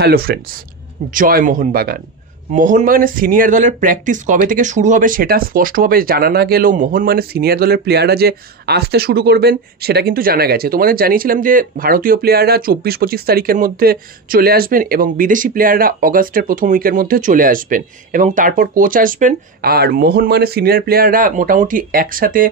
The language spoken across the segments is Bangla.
হ্যালো ফ্রেন্ডস, জয় মোহনবাগান। মোহনবাগানের সিনিয়র দলের প্র্যাকটিস কবে থেকে শুরু হবে সেটা স্পষ্টভাবে জানা না গেলেও মোহনবাগানের সিনিয়র দলের প্লেয়াররা যে আসতে শুরু করবেন সেটা কিন্তু জানা গেছে। তোমাদের জানিয়েছিলাম যে ভারতীয় প্লেয়াররা 24-25 তারিখের মধ্যে চলে আসবেন এবং বিদেশি প্লেয়াররা অগাস্টের প্রথম উইকের মধ্যে চলে আসবেন এবং তারপর কোচ আসবেন। আর মোহনবাগানের সিনিয়র প্লেয়াররা মোটামুটি একসাথে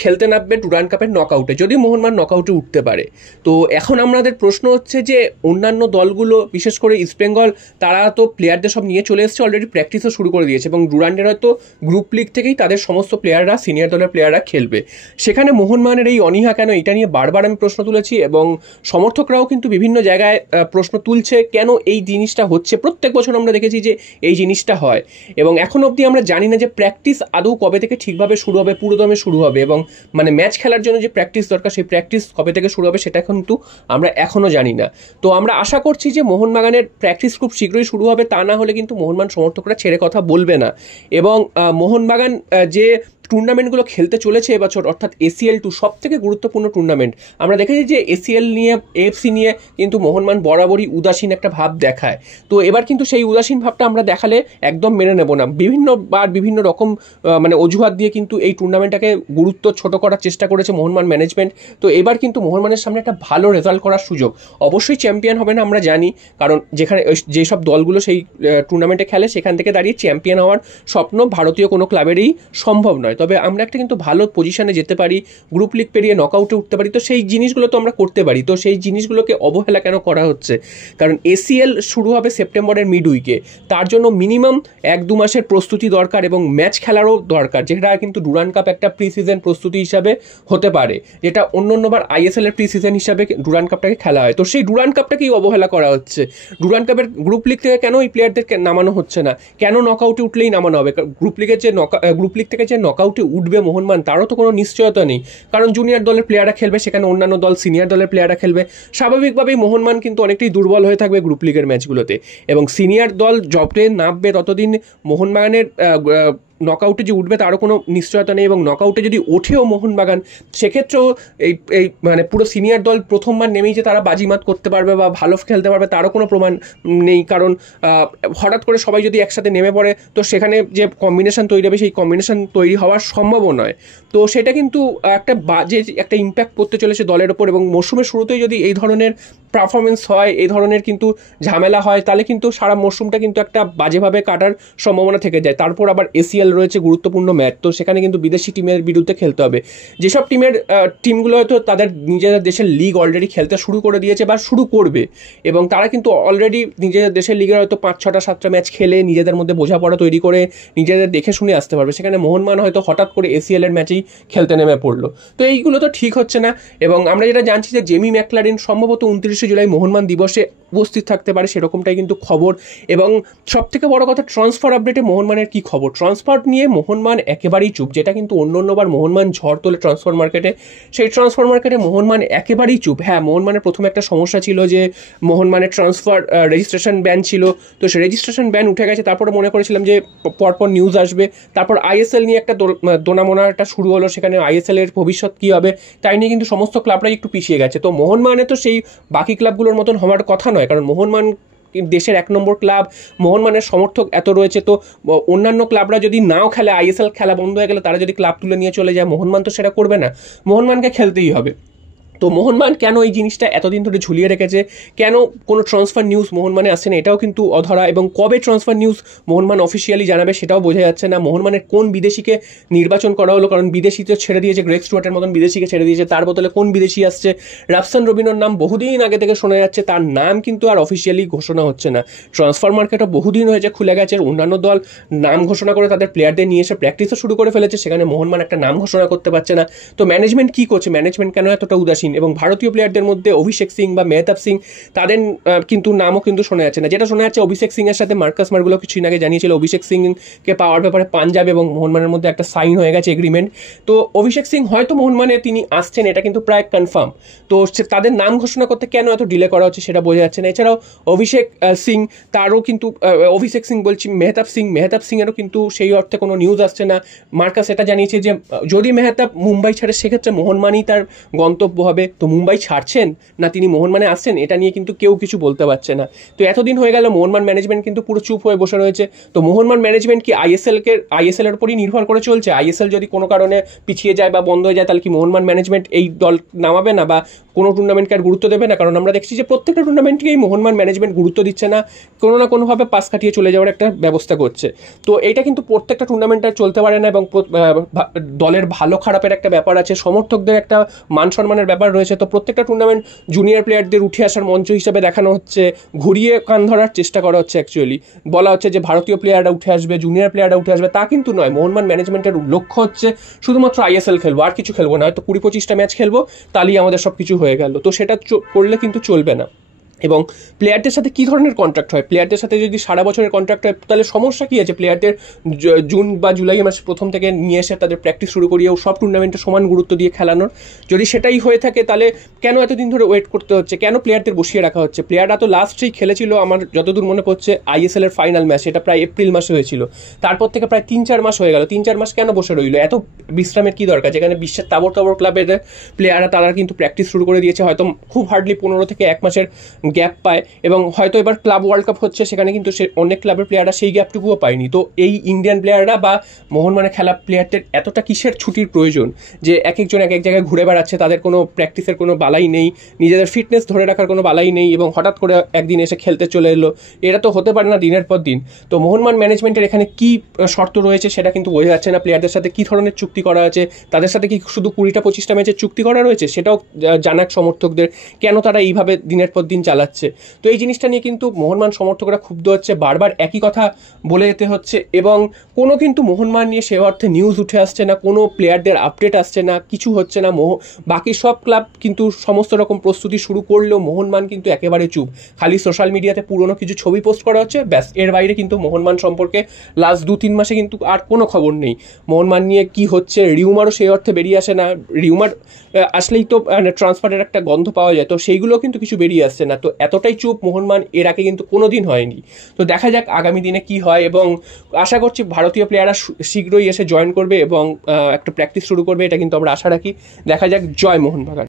খেলতে নামবেন ডুরান্ড কাপের নকআউটে, যদি মোহনবাগান নকআউটে উঠতে পারে। তো এখন আমাদের প্রশ্ন হচ্ছে যে অন্যান্য দলগুলো, বিশেষ করে ইস্টবেঙ্গল, তারা তো প্লেয়ারদের সব নিয়ে চলে এসেছে, অলরেডি প্র্যাকটিসও শুরু করে দিয়েছে এবং ডুরান্ডের হয়তো গ্রুপ লিগ থেকেই তাদের সমস্ত প্লেয়াররা, সিনিয়র দলের প্লেয়াররা খেলবে। সেখানে মোহনবাগানের এই অনীহা কেন, এটা নিয়ে বারবার আমি প্রশ্ন তুলেছি এবং সমর্থকরাও কিন্তু বিভিন্ন জায়গায় প্রশ্ন তুলছে কেন এই জিনিসটা হচ্ছে। প্রত্যেক বছর আমরা দেখেছি যে এই জিনিসটা হয় এবং এখন অবধি আমরা জানি না যে প্র্যাকটিস আদৌ কবে থেকে ঠিকভাবে শুরু হবে, পুরোদমে শুরু হবে এবং মানে ম্যাচ খেলার জন্য যে প্র্যাকটিস দরকার সেই প্র্যাকটিস কবে থেকে শুরু হবে সেটা কিন্তু আমরা এখনও জানি না। তো আমরা আশা করছি যে মোহনবাগানের প্র্যাকটিস খুব শীঘ্রই শুরু হবে, তা না হলে কিন্তু মোহনবাগান সমর্থকরা ছেড়ে কথা বলবে না। এবং মোহনবাগান যে টুর্নামেন্টগুলো খেলতে চলেছে এবছর, অর্থাৎ ACL2 সব থেকে গুরুত্বপূর্ণ টুর্নামেন্ট। আমরা দেখেছি যে ACL নিয়ে, AFC নিয়ে কিন্তু মোহনবাগান বরাবরই উদাসীন একটা ভাব দেখায়। তো এবার কিন্তু সেই উদাসীন ভাবটা আমরা দেখালে একদম মেনে নেব না। বিভিন্ন রকম মানে অজুহাত দিয়ে কিন্তু এই টুর্নামেন্টটাকে গুরুত্ব ছোট করার চেষ্টা করেছে মোহনবাগান ম্যানেজমেন্ট। তো এবার কিন্তু মোহনবাগানের সামনে একটা ভালো রেজাল্ট করার সুযোগ। অবশ্যই চ্যাম্পিয়ন হবে না আমরা জানি, কারণ যেখানে যেসব দলগুলো সেই টুর্নামেন্টে খেলে সেখান থেকে দাঁড়িয়ে চ্যাম্পিয়ন হওয়ার স্বপ্ন ভারতীয় কোনো ক্লাবেরই সম্ভব নয়। তবে আমরা একটা কিন্তু ভালো পজিশনে যেতে পারি, গ্রুপ লিগ পেরিয়ে নকআউটে উঠতে পারি। তো সেই জিনিসগুলো তো আমরা করতে পারি। তো সেই জিনিসগুলোকে অবহেলা কেন করা হচ্ছে? কারণ ACL শুরু হবে সেপ্টেম্বরের মিড উইকে, তার জন্য মিনিমাম 1-2 মাসের প্রস্তুতি দরকার এবং ম্যাচ খেলারও দরকার, যেটা কিন্তু ডুরান্ড কাপ একটা প্রি সিজন প্রস্তুতি হিসাবে হতে পারে, যেটা অন্যবার ISL এর প্রি সিজন হিসাবে ডুরান্ড কাপটাকে খেলা হয়। তো সেই ডুরান্ড কাপটাকেই অবহেলা করা হচ্ছে। ডুরান্ড কাপের গ্রুপ লিগ থেকে কেন এই প্লেয়ারদেরকে নামানো হচ্ছে না? কেন নকআউটে উঠলেই নামানো হবে? গ্রুপ লিগ থেকে যে নকআউটে উঠবে মোহনবাগান তারও তো কোনো নিশ্চয়তা নেই, কারণ জুনিয়র দলের প্লেয়াররা খেলবে, সেখানে অন্যান্য দল সিনিয়র দলের প্লেয়াররা খেলবে। স্বাভাবিকভাবেই মোহনবাগান কিন্তু অনেকটাই দুর্বল হয়ে থাকবে গ্রুপ লিগের ম্যাচগুলোতে এবং সিনিয়র দল যতদিন নামবে ততদিন মোহনবাগানের নকআউটে যে উঠবে তারও কোনো নিশ্চয়তা নেই এবং নকআউটে যদি ওঠেও মোহনবাগান, সেক্ষেত্রেও এই মানে পুরো সিনিয়র দল প্রথমবার নেমেই যে তারা বাজিমাত করতে পারবে বা ভালো খেলতে পারবে তারও কোনো প্রমাণ নেই, কারণ হঠাৎ করে সবাই যদি একসাথে নেমে পড়ে তো সেখানে যে কম্বিনেশন তৈরি হবে সেই কম্বিনেশন তৈরি হওয়ার সম্ভাবও নয়। তো সেটা কিন্তু একটা বাজে একটা ইম্প্যাক্ট পড়তে চলেছে দলের ওপর এবং মরশুমের শুরুতেই যদি এই ধরনের পারফরমেন্স হয়, এই ধরনের কিন্তু ঝামেলা হয়, তাহলে কিন্তু সারা মরশুমটা কিন্তু একটা বাজেভাবে কাটার সম্ভাবনা থেকে যায়। তারপর আবার ACL রয়েছে গুরুত্বপূর্ণ ম্যাচ, তো সেখানে কিন্তু বিদেশি টিমের বিরুদ্ধে খেলতে হবে। যেসব টিমগুলো হয়তো তাদের নিজেদের দেশের লিগ অলরেডি খেলতে শুরু করে দিয়েছে বা শুরু করবে এবং তারা কিন্তু অলরেডি নিজেদের দেশের লিগের হয়তো 5-6টা-7টা ম্যাচ খেলে নিজেদের মধ্যে বোঝাপড়া তৈরি করে নিজেদের দেখে শুনে আসতে পারবে। সেখানে মোহনবাগান হয়তো হঠাৎ করে ACL এর ম্যাচেই খেলতে নেমে পড়লো। তো এইগুলো তো ঠিক হচ্ছে না এবং আমরা যেটা জানছি যে জেমি ম্যাকলারিন সম্ভবত 29শে জুলাই মোহনবাগান দিবসে উপস্থিত থাকতে পারে, সেরকমটাই কিন্তু খবর। এবং সব থেকে বড় কথা, ট্রান্সফার আপডেটে মোহনবাগানের কি খবর? ট্রান্সফার নিয়ে মোহনবাগান একেবারেই চুপ, যেটা কিন্তু অন্যবার মোহনবাগান ঝড় তোলে ট্রান্সফার মার্কেটে, সেই ট্রান্সফার মার্কেটে মোহনবাগান একেবারেই চুপ। হ্যাঁ, মোহনবাগানের প্রথমে একটা সমস্যা ছিল যে মোহনবাগানের ট্রান্সফার রেজিস্ট্রেশন ব্যান ছিল, তো সেই রেজিস্ট্রেশন ব্যান উঠে গেছে। তারপরে মনে করেছিলাম যে পরপর নিউজ আসবে, তারপর ISL নিয়ে একটা দোনামোনাটা শুরু হলো, সেখানে ISL এর ভবিষ্যৎ কী হবে তাই নিয়ে কিন্তু সমস্ত ক্লাবরাই একটু পিছিয়ে গেছে। তো মোহনবাগানে তো সেই বাকি ক্লাবগুলোর মতন হওয়ার কথা নয়, কারণ মোহনবাগান দেশের 1 নম্বর ক্লাব, মোহনবাগানের সমর্থক এত রয়েছে। তো অন্যান্য ক্লাবরা যদি নাও খেলে, ISL খেলা বন্ধ হয়ে গেলে তারা যদি ক্লাব তুলে নিয়ে চলে যায়, মোহনবাগান তো সেটা করবে না, মোহনবাগানকে খেলতেই হবে। তো মোহনবাগান কেন এই জিনিসটা এতদিন ধরে ঝুলিয়ে রেখেছে, কেন কোনো ট্রান্সফার নিউজ মোহনবাগানে আসছে না, এটাও কিন্তু অধরা। এবং কবে ট্রান্সফার নিউজ মোহনবাগান অফিসিয়ালি জানাবে সেটাও বোঝা যাচ্ছে না। মোহনবাগানের কোন বিদেশিকে নির্বাচন করা হলো, কারণ বিদেশি তো ছেড়ে দিয়েছে, গ্রেগ স্টুয়ার্টের মতন বিদেশিকে ছেড়ে দিয়েছে, তার বদলে কোন বিদেশি আসছে? রাফসান রবিনোর নাম বহুদিন আগে থেকে শোনা যাচ্ছে, তার নাম কিন্তু আর অফিসিয়ালি ঘোষণা হচ্ছে না। ট্রান্সফার মার্কেটও বহুদিন হয়েছে খুলে গেছে, অন্যান্য দল নাম ঘোষণা করে তাদের প্লেয়ারদের নিয়ে এসে প্র্যাকটিসও শুরু করে ফেলেছে, সেখানে মোহনবাগান একটা নাম ঘোষণা করতে পারছে না। তো ম্যানেজমেন্ট কী করছে? ম্যানেজমেন্ট কেন এতটা উদাসীন? এবং ভারতীয় প্লেয়ারদের মধ্যে অভিষেক সিং বা মেহতাব সিং, তাদের কিন্তু নামও কিন্তু শোনা যাচ্ছে না। যেটা শোনা যাচ্ছে, অভিষেক সিং এর সাথে মার্কাস মার্গুলো কিছুদিন আগে জানিয়েছিল অভিষেক সিংকে পাওয়ার ব্যাপারে পাঞ্জাব এবং মোহনবাগানের মধ্যে একটা সাইন হয়ে গেছে, এগ্রিমেন্ট। তো অভিষেক সিং হয়তো মোহনবাগানে তিনি আসছেন, এটা কিন্তু প্রায় কনফার্ম। তো তাদের নাম ঘোষণা করতে কেন এত ডিলে করা হচ্ছে সেটা বোঝা যাচ্ছে না। এছাড়াও অভিষেক সিং, তারও কিন্তু অভিষেক সিং বলছি, মেহতাব সিং এরও কিন্তু সেই অর্থে কোনো নিউজ আসছে না। মার্কাস এটা জানিয়েছে যে যদি মেহতাব মুম্বাই ছাড়ে সেক্ষেত্রে মোহনবাগানই তার গন্তব্য হবে। হবে। তো মুম্বাই ছাড়ছেন না তিনি মোহনবাগানে আসছেন, এটা নিয়ে কিন্তু কেউ কিছু বলতে পারছে না। তো এতদিন হয়ে গেল মোহনবাগান ম্যানেজমেন্ট কিন্তু পুরো চুপ হয়ে বসে রয়েছে। তো মোহনবাগান ম্যানেজমেন্ট কি আইএসএল এর উপরই নির্ভর করে চলছে? আইএসএল যদি কোনো কারণে পিছিয়ে যায় বা বন্ধ হয়ে যায়, তাহলে কি মোহনবাগান ম্যানেজমেন্ট এই দল নামাবে না বা কোনো টুর্নামেন্টকে আর গুরুত্ব দেবে না? কারণ আমরা দেখছি যে প্রত্যেকটা টুর্নামেন্টকেই মোহনবাগান ম্যানেজমেন্ট গুরুত্ব দিচ্ছে না, কোনো না কোনোভাবে পাশ কাটিয়ে চলে যাওয়ার একটা ব্যবস্থা করছে। তো এটা কিন্তু প্রত্যেকটা টুর্নামেন্টে চলতে পারে না, এবং দলের ভালো খারাপের একটা ব্যাপার আছে, সমর্থকদের একটা মান সম্মানের ব্যাপার রয়েছে। তো প্রত্যেকটা টুর্নামেন্ট জুনিয়র প্লেয়ারদের উঠে আসার মঞ্চ হিসেবে দেখানো হচ্ছে, ঘুরিয়ে কান ধরার চেষ্টা করা হচ্ছে। অ্যাকচুয়ালি বলা হচ্ছে যে ভারতীয় প্লেয়াররা উঠে আসবে, জুনিয়র প্লেয়াররা উঠে আসবে, তা কিন্তু নয়। মোহনবাগান ম্যানেজমেন্টের লক্ষ্য হচ্ছে শুধুমাত্র আইএসএল খেলবো, আর কিছু খেলবো না। হয়তো 20-25টা ম্যাচ খেলবো, তাহলেই আমাদের সব কিছু হয়ে গেল। তো সেটা করলে কিন্তু চলবে না। এবং প্লেয়ারদের সাথে কী ধরনের কন্ট্রাক্ট হয়? প্লেয়ারদের সাথে যদি সারা বছরের কন্ট্রাক্ট হয়, তাহলে সমস্যা কী আছে? প্লেয়ারদের জুন বা জুলাই মাসে প্রথম থেকে নিয়ে এসে তাদের প্র্যাকটিস শুরু করিয়েও সব টুর্নামেন্টে সমান গুরুত্ব দিয়ে খেলানোর, যদি সেটাই হয়ে থাকে, তাহলে কেন এতদিন ধরে ওয়েট করতে হচ্ছে? কেন প্লেয়ারদের বসিয়ে রাখা হচ্ছে? প্লেয়াররা তো লাস্টেই খেলেছিল, আমার যতদূর মনে পড়ছে, আইএসএল এর ফাইনাল ম্যাচ, এটা প্রায় এপ্রিল মাসে হয়েছিল। তারপর থেকে প্রায় 3-4 মাস হয়ে গেল। 3-4 মাস কেন বসে রইল? এত বিশ্রামের কী দরকার? যেখানে বিশ্বের তাবড় তাবড় ক্লাবের প্লেয়াররা তারা কিন্তু প্র্যাকটিস শুরু করে দিয়েছে, হয়তো খুব হার্ডলি 15 থেকে 1 মাসের গ্যাপ পায়। এবং হয়তো এবার ক্লাব ওয়ার্ল্ড কাপ হচ্ছে, সেখানে কিন্তু অনেক ক্লাবের প্লেয়াররা সেই গ্যাপটুকুও পায়নি। তো এই ইন্ডিয়ান প্লেয়াররা বা মোহনবাগানে খেলা প্লেয়ারদের এতটা কিসের ছুটির প্রয়োজন যে এক একজন এক এক জায়গায় ঘুরে বেড়াচ্ছে, তাদের কোনো প্র্যাকটিসের কোনো বালাই নেই, নিজেদের ফিটনেস ধরে রাখার কোনো বালাই নেই, এবং হঠাৎ করে একদিন এসে খেলতে চলে এলো? এটা তো হতে পারে না দিনের পর দিন। তো মোহনবাগান ম্যানেজমেন্টের এখানে কি শর্ত রয়েছে সেটা কিন্তু বোঝা যাচ্ছে না। প্লেয়ারদের সাথে কী ধরনের চুক্তি করা আছে, তাদের সাথে কি শুধু 20-25টা ম্যাচের চুক্তি করা রয়েছে, সেটাও জানাক সমর্থকদের, কেন তারা এইভাবে দিনের পর দিন চালাচ্ছে। তো এই জিনিসটা নিয়ে কিন্তু মোহনবাগান সমর্থকরা ক্ষুব্ধ হচ্ছে, বারবার একই কথা বলে যেতে হচ্ছে, এবং কোনো কিন্তু মোহনবাগান নিয়ে সে অর্থে নিউজ উঠে আসছে না, কোনো প্লেয়ারদের আপডেট আসছে না, কিছু হচ্ছে না। বাকি সব ক্লাব কিন্তু সমস্ত রকম প্রস্তুতি শুরু করলেও মোহনবাগান কিন্তু একেবারে চুপ। খালি সোশ্যাল মিডিয়াতে পুরনো কিছু ছবি পোস্ট করা হচ্ছে, ব্যাস। এর বাইরে কিন্তু মোহনবাগান সম্পর্কে লাস্ট 2-3 মাসে কিন্তু আর কোনো খবর নেই। মোহনবাগান নিয়ে কি হচ্ছে, রিউমারও সেই অর্থে বেরিয়ে আসে না। রিউমার আসলেই তো ট্রান্সফারের একটা গন্ধ পাওয়া যায়, তো সেইগুলো কিন্তু কিছু বেরিয়ে আসছে না। তো এতটাই চুপ মোহনবাগান এর আগে কিন্তু কোনোদিন হয়নি। তো দেখা যাক আগামী দিনে কি হয়, এবং আশা করছি ভারতীয় প্লেয়াররা শীঘ্রই এসে জয়েন করবে এবং একটা প্র্যাকটিস শুরু করবে, এটা কিন্তু আমরা আশা রাখি। দেখা যাক। জয় মোহনবাগান।